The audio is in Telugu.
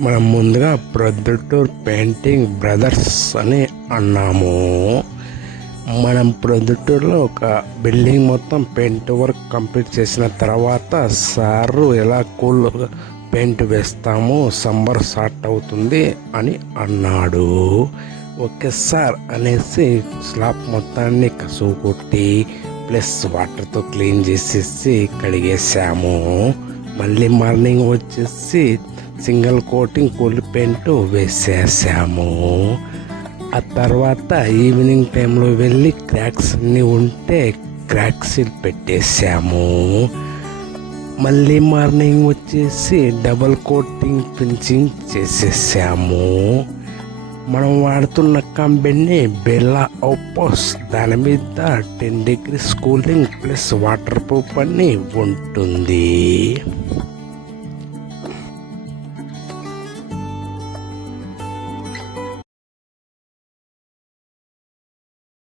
మనం ముందుగా ప్రొద్దుటూర్ పెయింటింగ్ బ్రదర్స్ అని అన్నాము. మనం ప్రొద్దుటూరులో ఒక బిల్డింగ్ మొత్తం పెయింట్ వర్క్ కంప్లీట్ చేసిన తర్వాత సారు ఎలా కూల్గా పెయింట్ వేస్తాము, సమ్మర్ స్టార్ట్ అవుతుంది అని అన్నాడు. ఓకే సార్ అనేసి స్లాబ్ మొత్తాన్ని కసువు కొట్టి ప్లస్ వాటర్తో క్లీన్ చేసేసి కడిగేసాము. మళ్ళీ మార్నింగ్ వచ్చేసి సింగిల్ కోటింగ్ కూల్ పెయింట్ వేసేసాము. ఆ తర్వాత ఈవినింగ్ టైంలో వెళ్ళి క్రాక్స్ అన్నీ ఉంటే క్రాక్స్ పెట్టేసాము. మళ్ళీ మార్నింగ్ వచ్చేసి డబల్ కోటింగ్ ఫినిషింగ్ చేసేసాము. మనం వాడుతున్న కంపెనీ బెల్లా అవుట్పోస్, దాని మీద 10 degrees cooling plus water proof అని ఉంటుంది.